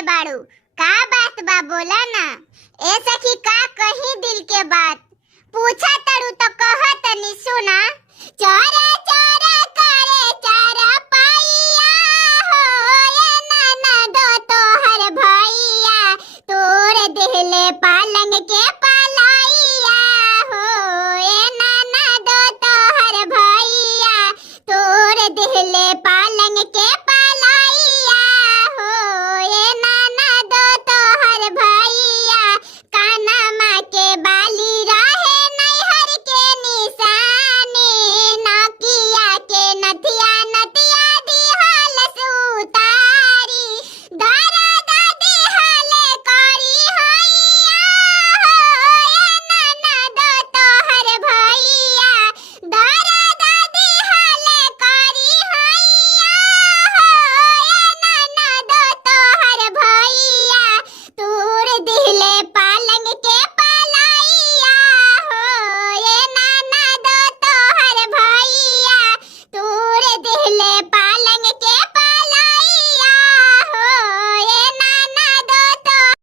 कैले बाड़ू? का बात बा बोला ना। ए सखी का कहीं दिल के बात पूछा तड़ू तो कह तनी सुना। चोरे चोरे करे